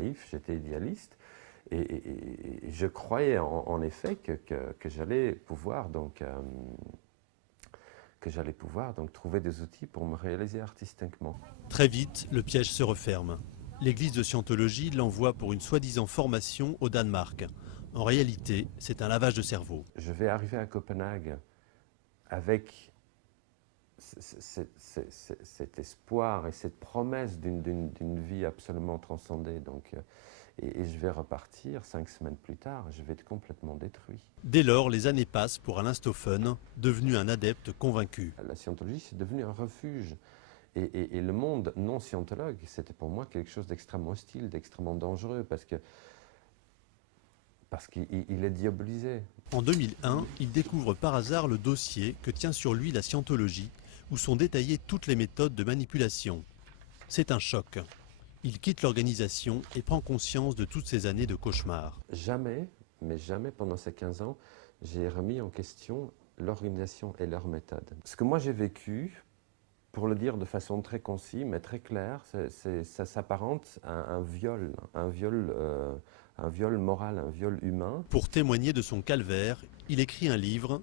naïf, j'étais idéaliste. Et je croyais en effet que j'allais pouvoir donc trouver des outils pour me réaliser artistiquement. Très vite, le piège se referme. L'église de Scientologie l'envoie pour une soi-disant formation au Danemark. En réalité, c'est un lavage de cerveau. Je vais arriver à Copenhague avec cet espoir et cette promesse d'une vie absolument transcendée. Donc, et je vais repartir 5 semaines plus tard, je vais être complètement détruit. Dès lors, les années passent pour Alain Stoffen, devenu un adepte convaincu. La scientologie, c'est devenu un refuge. Et le monde non scientologue, c'était pour moi quelque chose d'extrêmement hostile, d'extrêmement dangereux, parce qu'il est diabolisé. En 2001, il découvre par hasard le dossier que tient sur lui la Scientologie, où sont détaillées toutes les méthodes de manipulation. C'est un choc. Il quitte l'organisation et prend conscience de toutes ces années de cauchemar. Jamais, mais jamais pendant ces 15 ans, j'ai remis en question l'organisation et leurs méthodes. Ce que moi j'ai vécu, pour le dire de façon très concise, mais très claire, ça s'apparente à un viol moral, un viol humain. Pour témoigner de son calvaire, il écrit un livre,